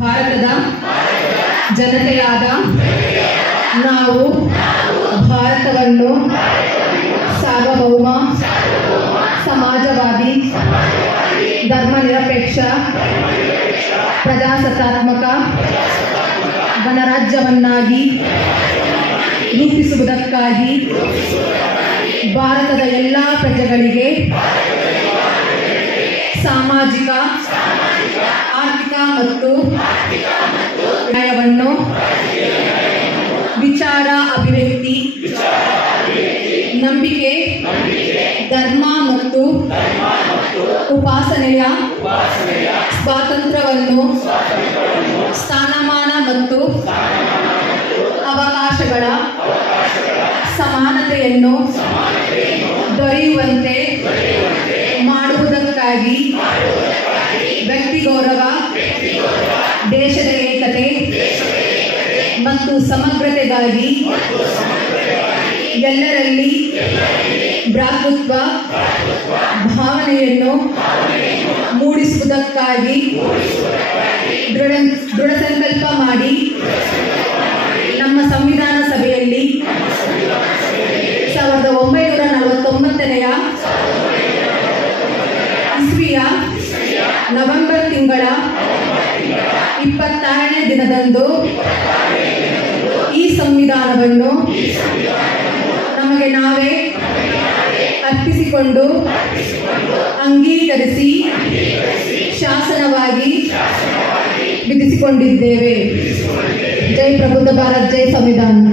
ಭಾರತದ ಜನತೆಯಾದ ನಾವು ಭಾರತವನ್ನು ಸಾರ್ವಭೌಮ, ಸಮಾಜವಾದಿ, ಧರ್ಮನಿರಪೇಕ್ಷ, ಪ್ರಜಾಸತ್ತಾತ್ಮಕ ಗಣರಾಜ್ಯವನ್ನಾಗಿ ರೂಪಿಸುವುದಕ್ಕಾಗಿ ಭಾರತದ ಎಲ್ಲ ಪ್ರಜೆಗಳಿಗೆ ಸಾಮಾಜಿಕ, ಆರ್ಥಿಕ ಮತ್ತು ನ್ಯಾಯವನ್ನು, ವಿಚಾರ ಅಭಿವ್ಯಕ್ತಿ, ನಂಬಿಕೆ, ಧರ್ಮ ಮತ್ತು ಉಪಾಸನೆಯ ಸ್ವಾತಂತ್ರ್ಯವನ್ನು, ಸ್ಥಾನಮಾನ ಮತ್ತು ಅವಕಾಶಗಳ ಸಮಾನತೆಯನ್ನು ದೊರೆಯುವಂತೆ ಮಾಡುವುದಕ್ಕಾಗಿ ವ್ಯಕ್ತಿ ಗೌರವ, ದೇಶದ ಏಕತೆ ಮತ್ತು ಸಮಗ್ರತೆಗಾಗಿ ಎಲ್ಲರಲ್ಲಿ ಭ್ರಾತೃತ್ವ ಭಾವನೆಯನ್ನು ಮೂಡಿಸುವುದಕ್ಕಾಗಿ ದೃಢ ಸಂಕಲ್ಪ ಮಾಡಿ ನಮ್ಮ ಸಂವಿಧಾನ ಸಭೆಯಲ್ಲಿ 1949ನೇ ಇಸ್ವಿಯ ನವೆಂಬರ್ ತಿಂಗಳ 26ನೇ ದಿನದಂದು ಈ ಸಂವಿಧಾನವನ್ನು ನಮಗೆ ನಾವೇ ಅರ್ಪಿಸಿಕೊಂಡು ಅಂಗೀಕರಿಸಿ ಶಾಸನವಾಗಿ ವಿಧಿಸಿಕೊಂಡಿದ್ದೇವೆ. ಜೈ ಪ್ರಬುದ್ಧ ಭಾರತ್, ಜೈ ಸಂವಿಧಾನ.